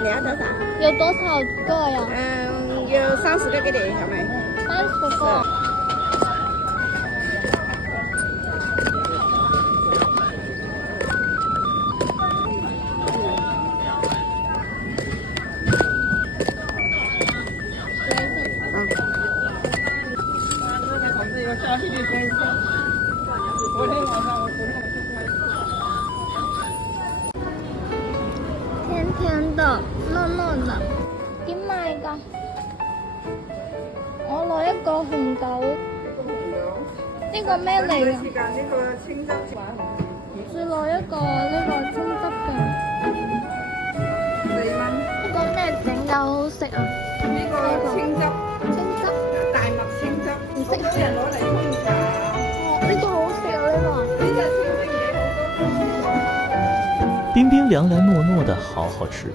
你要多少？有多少个呀？有30个给你，小妹。30个。甜甜的，糯糯的，點賣㗎？我攞一個紅豆。呢個咩嚟㗎？呢個青汁再攞一個呢個青汁嘅。4蚊。呢個咩整㗎？好好食啊！呢個青汁，青汁，大麥青汁，唔識好多人攞嚟沖茶。呢個好食啊！呢個。呢隻清蒸嘢好多。冰冰凉凉糯糯的，好好吃。